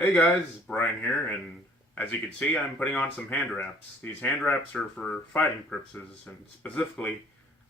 Hey guys, it's Brian here, and as you can see, I'm putting on some hand wraps. These hand wraps are for fighting purposes, and specifically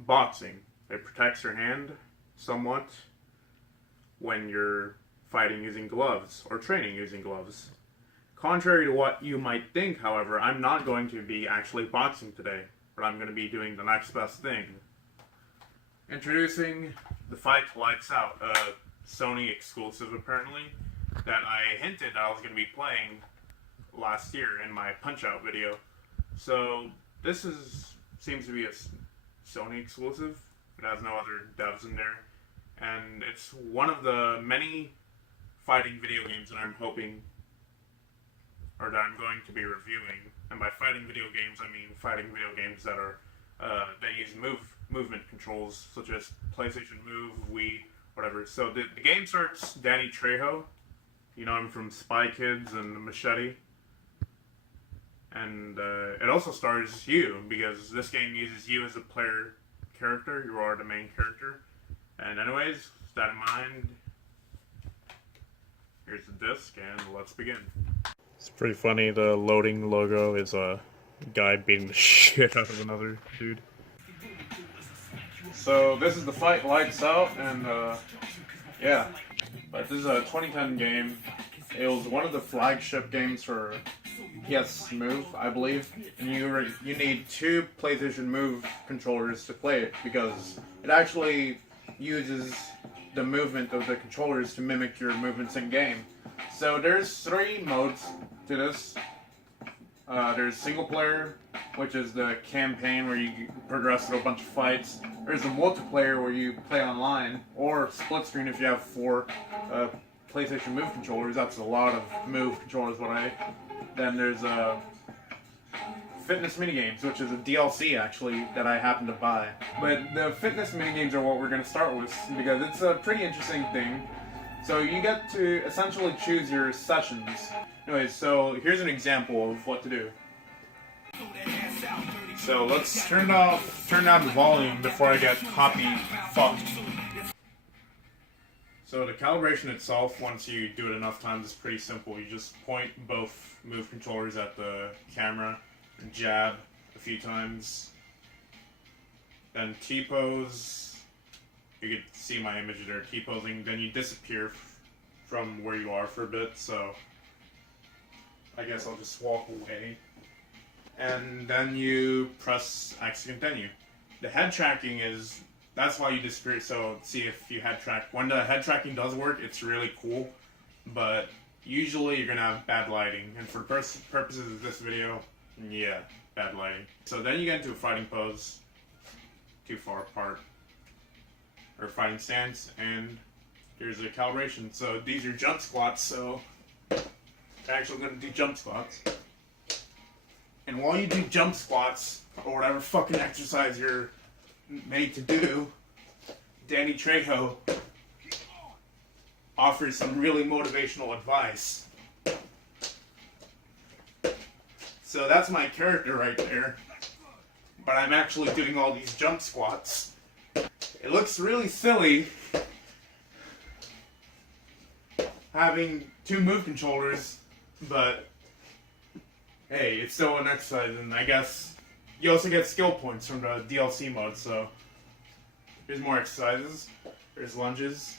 boxing. It protects your hand somewhat when you're fighting using gloves or training using gloves. Contrary to what you might think, however, I'm not going to be actually boxing today, but I'm going to be doing the next best thing. Introducing the Fight Lights Out, a Sony exclusive apparently, that I hinted I was going to be playing last year in my Punch-Out video. So this seems to be a Sony exclusive. It has no other devs in there. And it's one of the many fighting video games that I'm hoping, or that I'm going to be reviewing. And by fighting video games, I mean fighting video games that are that use movement controls, such as PlayStation Move, Wii, whatever. So the game starts Danny Trejo. You know him from Spy Kids and Machete. And it also stars you, because this game uses you as a player character. You are the main character. And anyways, with that in mind, here's the disc, and let's begin. It's pretty funny, the loading logo is a guy beating the shit out of another dude. So this is the Fight Lights Out, and yeah. But this is a 2010 game. It was one of the flagship games for PS Move, I believe. And you need two PlayStation Move controllers to play it, because it actually uses the movement of the controllers to mimic your movements in game. So there's three modes to this. There's single player, which is the campaign where you progress through a bunch of fights. There's a multiplayer where you play online, or split screen if you have four PlayStation Move controllers. That's a lot of Move controllers. Then there's fitness minigames, which is a DLC actually that I happened to buy. But the fitness minigames are what we're going to start with, because it's a pretty interesting thing. So you get to essentially choose your sessions. Anyways, so here's an example of what to do. So let's turn down the volume before I get copy fucked. So the calibration itself, once you do it enough times, is pretty simple. You just point both Move controllers at the camera, and jab a few times, then T-pose. You can see my image there, T-posing. Then you disappear from where you are for a bit, so I guess I'll just walk away. And then you press X to continue. The head tracking that's why you disappear, so see if you head track. When the head tracking does work, it's really cool, but usually you're going to have bad lighting. And for purposes of this video, yeah, bad lighting. So then you get into a fighting pose, too far apart, or fighting stance, and here's the calibration. So these are jump squats, so I'm actually going to do jump squats. And while you do jump squats, or whatever fucking exercise you're made to do, Danny Trejo offers some really motivational advice. So that's my character right there, but I'm actually doing all these jump squats. It looks really silly having two Move controllers, but hey, it's still an exercise, and I guess you also get skill points from the DLC mode, so here's more exercises. There's lunges.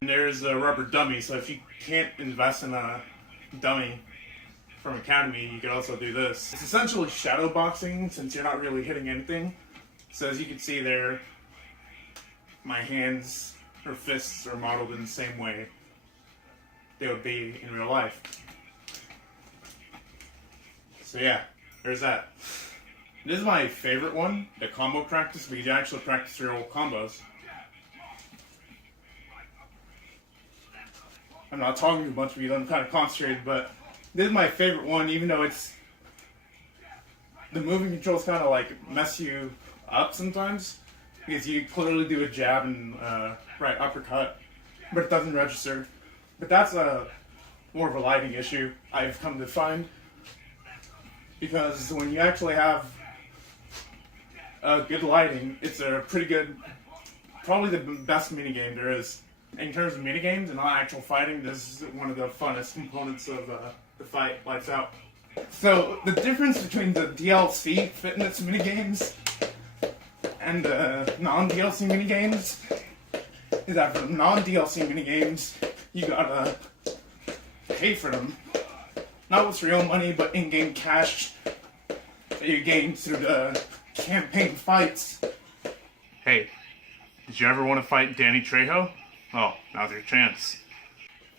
And there's a rubber dummy, so if you can't invest in a dummy from Academy, you can also do this. It's essentially shadow boxing, since you're not really hitting anything. So as you can see there, my hands or fists are modeled in the same way they would be in real life. So yeah, there's that. This is my favorite one, the combo practice, because you actually practice your old combos. I'm not talking to a bunch of you, I'm kind of concentrated, but this is my favorite one, even though the moving controls kind of like mess you up sometimes, because you clearly do a jab and right uppercut, but it doesn't register. But that's more of a lighting issue, I've come to find. Because when you actually have good lighting, it's a pretty good, probably the best minigame there is. in terms of minigames and not actual fighting, this is one of the funnest components of the fight, Lights Out. So, the difference between the DLC fitness minigames and the non-DLC minigames is that for the non-DLC minigames, you gotta pay for them. Not with real money, but in-game cash that you gain through the campaign fights. Hey, did you ever want to fight Danny Trejo? Oh, now's your chance.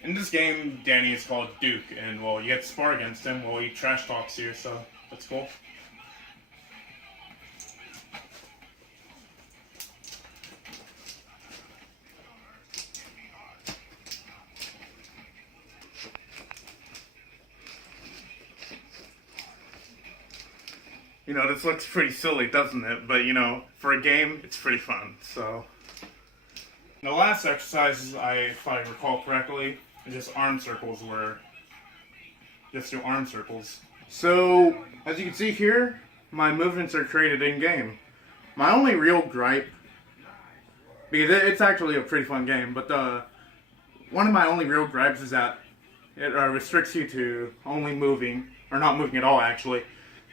In this game, Danny is called Duke, and well, you get to spar against him while he trash talks you, so that's cool. You know, this looks pretty silly, doesn't it? But, you know, for a game, it's pretty fun, so. The last exercise, if I recall correctly, is just arm circles, where you just do arm circles. So, as you can see here, my movements are created in-game. My only real gripe, because it's actually a pretty fun game, but one of my only real gripes is that it restricts you to only moving, or not moving at all, actually.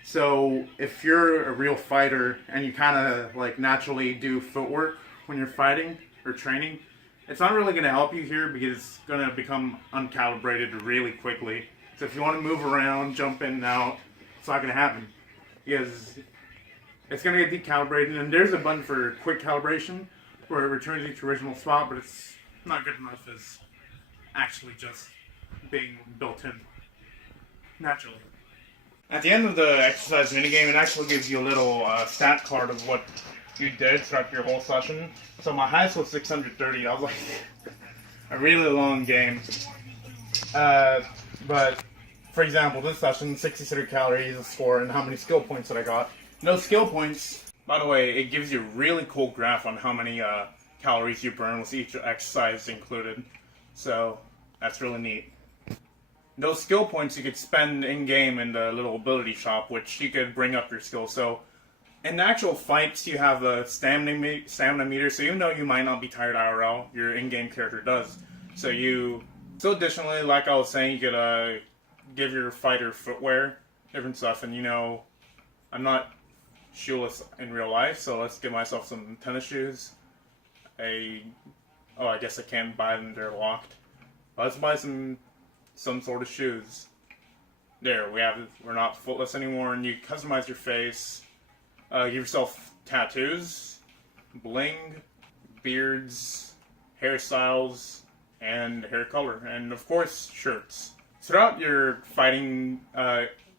So, if you're a real fighter and you kind of like naturally do footwork when you're fighting or training, it's not really going to help you here because it's going to become uncalibrated really quickly. So if you want to move around, jump in and out, it's not going to happen because it's going to get decalibrated. And there's a button for quick calibration where it returns each original spot, but it's not good enough as actually just being built in naturally. At the end of the exercise minigame, it actually gives you a little stat card of what you did throughout your whole session. So my highest was 630. I was like, a really long game. But, for example, this session, 63 calories, a score, and how many skill points that I got. No skill points. By the way, it gives you a really cool graph on how many calories you burn with each exercise included. So, that's really neat. Those skill points you could spend in-game in the little ability shop, which you could bring up your skill. So, in the actual fights, you have a stamina meter, so even though you might not be tired IRL, your in-game character does. So additionally, like I was saying, you could give your fighter footwear, different stuff, and you know, I'm not shoeless in real life, so let's give myself some tennis shoes. I guess I can't buy them, they're locked. Let's buy some sort of shoes. There, we're not footless anymore, and you customize your face. Give yourself tattoos, bling, beards, hairstyles, and hair color, and of course, shirts. Throughout your fighting,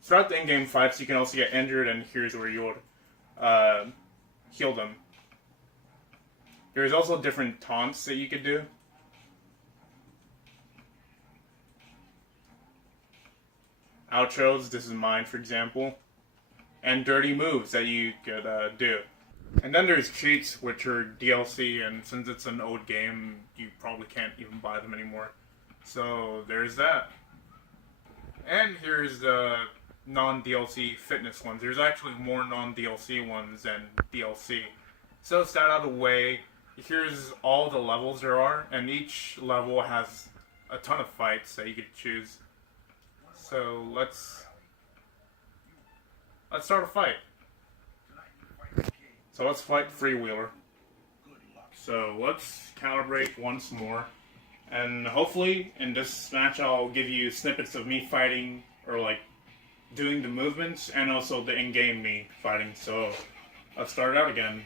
throughout the in-game fights, you can also get injured, and here's where you would heal them. There's also different taunts that you could do. Outros, this is mine, for example. And dirty moves that you could do. And then there's cheats, which are DLC, and since it's an old game, you probably can't even buy them anymore. So there's that. And here's the non-DLC fitness ones. There's actually more non-DLC ones than DLC. So it's that out of the way. Here's all the levels there are, and each level has a ton of fights that you could choose. So let's start a fight. So let's fight Freewheeler. So let's calibrate once more. And hopefully in this match I'll give you snippets of me fighting, or like doing the movements, and also the in-game me fighting. So let's start it out again.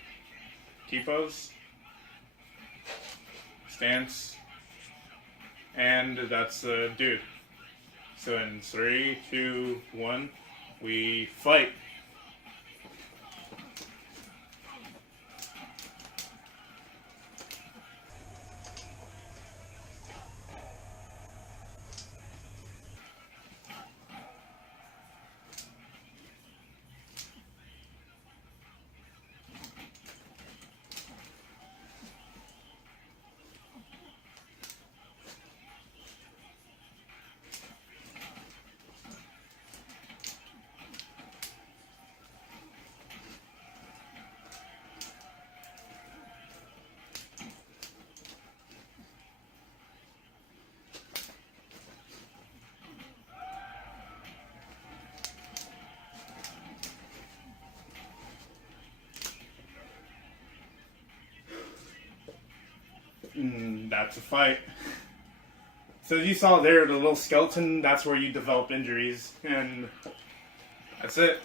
T-pose. Stance. And that's the dude. So in 3, 2, 1, we fight. And that's a fight. So as you saw there, the little skeleton, that's where you develop injuries. And that's it.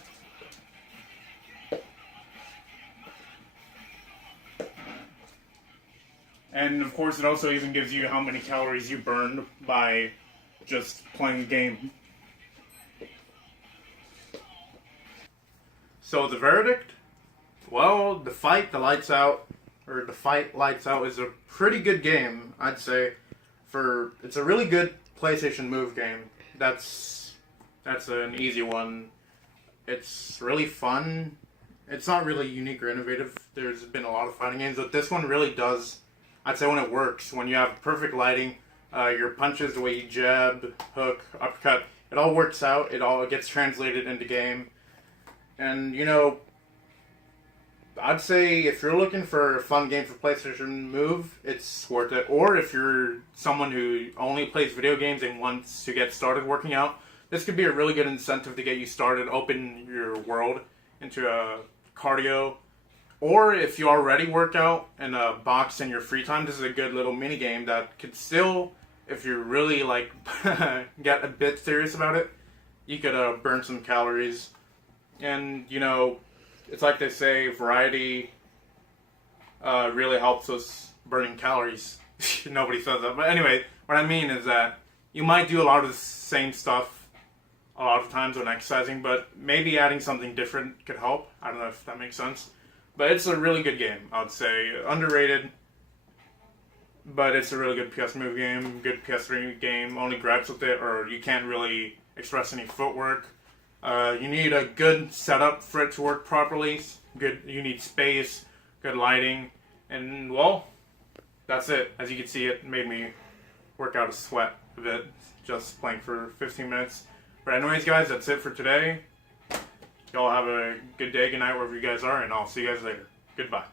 And of course it also even gives you how many calories you burned by just playing the game. So the verdict? Well, the fight Lights Out is a pretty good game, I'd say. It's a really good PlayStation Move game. That's an easy one. It's really fun. It's not really unique or innovative. There's been a lot of fighting games, but this one really does. I'd say when it works, when you have perfect lighting, your punches, the way you jab, hook, uppercut, it all works out. It all gets translated into game. And, you know, I'd say if you're looking for a fun game for PlayStation Move, it's worth it. Or if you're someone who only plays video games and wants to get started working out, this could be a really good incentive to get you started, open your world into a cardio. Or if you already work out and box in your free time, this is a good little mini game that could still, if you really like get a bit serious about it, you could burn some calories. And, you know, it's like they say, variety really helps us burning calories. Nobody says that. But anyway, what I mean is that you might do a lot of the same stuff a lot of times when exercising, but maybe adding something different could help. I don't know if that makes sense. But it's a really good game, I would say. Underrated, but it's a really good PS Move game, good PS3 game. Only gripes with it, or you can't really express any footwork. You need a good setup for it to work properly. You need space, good lighting, and well, that's it. As you can see, it made me work out a sweat a bit just playing for 15 minutes. But anyways, guys, that's it for today. Y'all have a good day, good night, wherever you guys are, and I'll see you guys later. Goodbye.